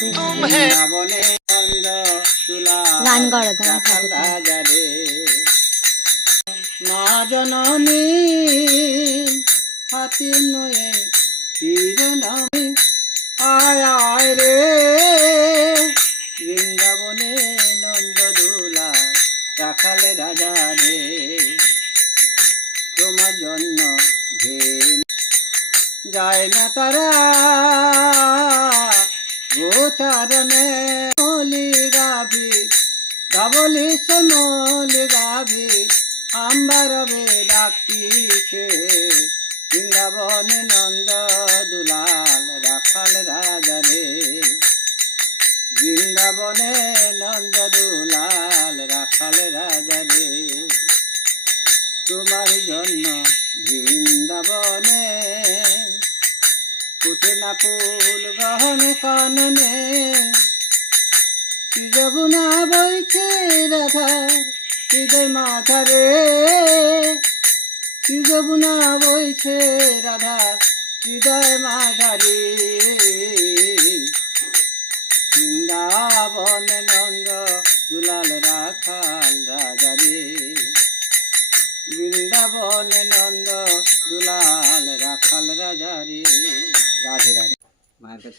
বৃন্দাবনে নন্দ তুলা গান করো রাজা রে মা জননী হাতি নয়ে তীর নামে আয় আয় রে বৃন্দাবনে নন্দ দুলা রাখাল রাজা রে তোমার জন্য যায় না তারা গোচারণে মলি গাভি ধবলি সে মলি গাভি আম্বারবে ডাকতিছে বৃন্দাবনে নন্দ দুলাল রাখাল রাজা রে বৃন্দাবনে নন্দ দুলাল রাখাল রাজা রে তোমার জন্য বৃন্দাবনে ফুটে না ফুল গহন কাননে যমুনা বইছে রাধার হৃদয় মাথারে যমুনা বইছে রাধার হৃদয় মাঝারে বৃন্দাবনে নন্দ দুলাল রাখাল রাজা রে বৃন্দাবনে নন্দ দুলাল রাখাল রাজা রে রাধে রাধে মায়ের কাছে